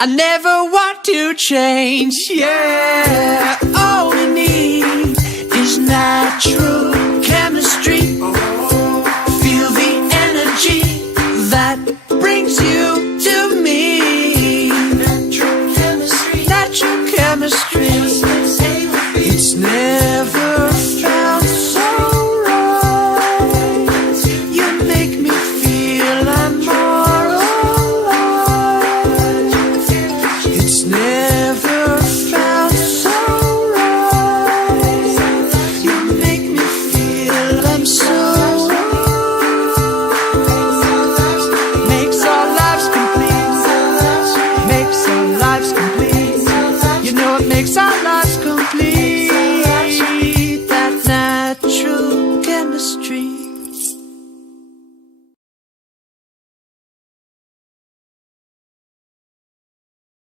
I never want to change, yeah. All we need is natural chemistry.